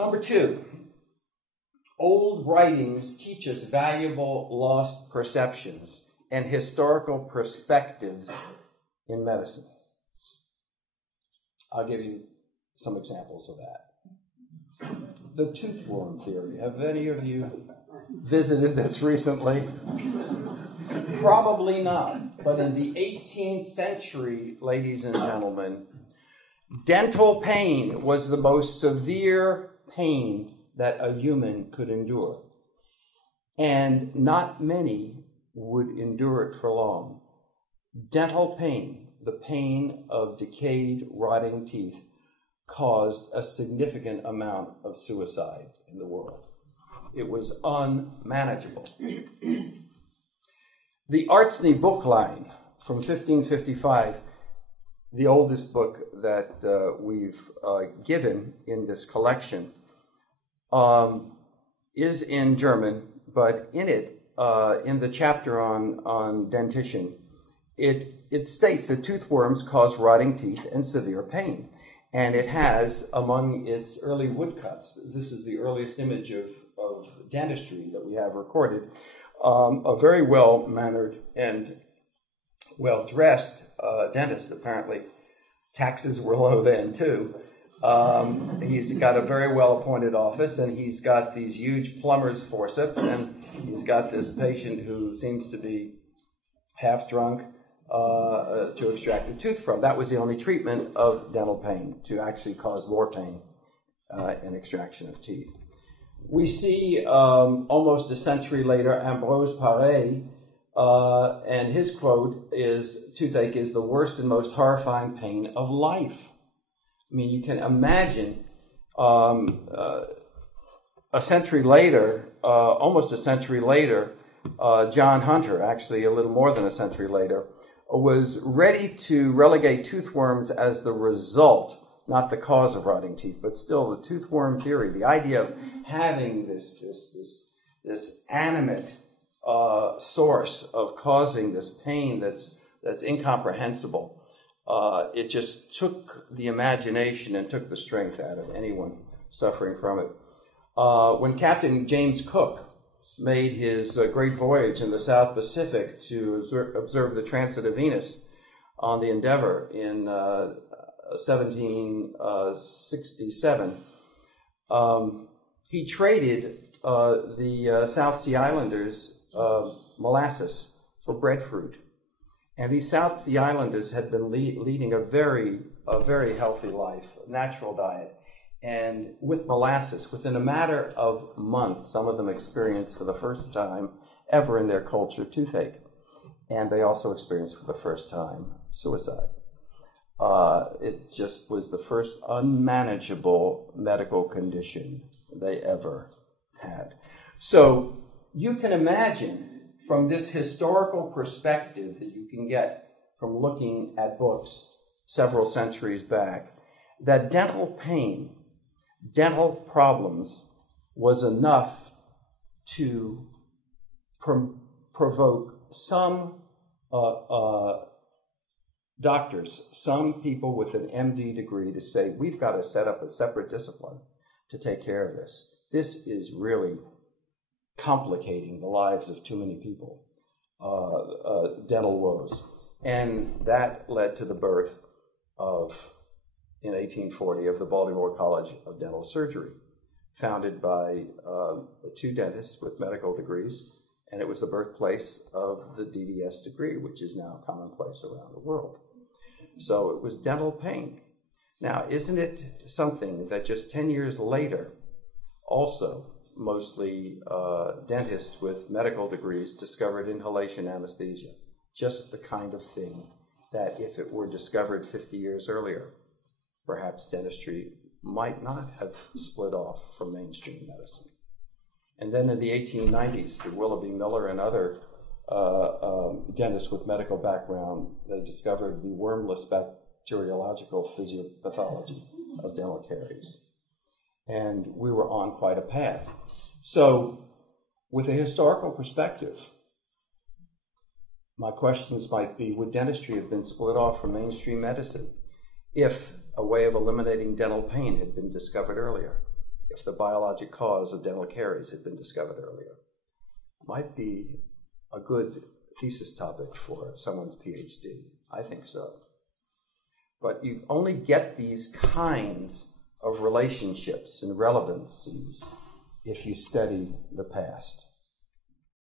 Number 2, old writings teach us valuable lost perceptions and historical perspectives in medicine. I'll give you some examples of that. The toothworm theory. Have any of you visited this recently? Probably not. But in the 18th century, ladies and gentlemen, dental pain was the most severe pain that a human could endure. And not many would endure it for long. Dental pain, the pain of decayed, rotting teeth, caused a significant amount of suicide in the world. It was unmanageable. The Artsney book line from 1555, the oldest book that we've given in this collection, is in German, but in it, in the chapter on dentition, it states that toothworms cause rotting teeth and severe pain. And it has, among its early woodcuts, this is the earliest image of dentistry that we have recorded, a very well-mannered and well-dressed dentist, apparently. Taxes were low then, too. He's got a very well-appointed office, and he's got these huge plumber's forceps, and he's got this patient who seems to be half drunk to extract a tooth from. That was the only treatment of dental pain, to actually cause more pain in extraction of teeth. We see almost a century later, Ambrose Paré, and his quote is, "Toothache is the worst and most horrifying pain of life." I mean, you can imagine a century later, almost a century later, John Hunter, actually a little more than a century later, was ready to relegate toothworms as the result, not the cause of rotting teeth, but still the toothworm theory, the idea of having this animate source of causing this pain that's incomprehensible. It just took the imagination and took the strength out of anyone suffering from it. When Captain James Cook made his great voyage in the South Pacific to observe the transit of Venus on the Endeavour in 1767, he traded the South Sea Islanders' molasses for breadfruit. And these South Sea Islanders had been leading a very healthy life, natural diet. And with molasses, within a matter of months, some of them experienced for the first time ever in their culture toothache. And they also experienced for the first time suicide. It just was the first unmanageable medical condition they ever had. So you can imagine from this historical perspective that you can get from looking at books several centuries back, that dental pain, dental problems was enough to provoke some doctors, some people with an MD degree to say, we've got to set up a separate discipline to take care of this. This is really complicating the lives of too many people, dental woes. And that led to the birth of, in 1840, of the Baltimore College of Dental Surgery, founded by two dentists with medical degrees, and it was the birthplace of the D.D.S. degree, which is now commonplace around the world. So it was dental pain. Now, isn't it something that just 10 years later, also mostly dentists with medical degrees discovered inhalation anesthesia, just the kind of thing that if it were discovered 50 years earlier, perhaps dentistry might not have split off from mainstream medicine. And then in the 1890s, with Willoughby Miller and other dentists with medical background, they discovered the wormless bacteriological physiopathology of dental caries. And we were on quite a path. So, with a historical perspective, my questions might be, would dentistry have been split off from mainstream medicine if a way of eliminating dental pain had been discovered earlier? if the biologic cause of dental caries had been discovered earlier. Might be a good thesis topic for someone's PhD. I think so. But you only get these kinds of relationships and relevancies if you study the past.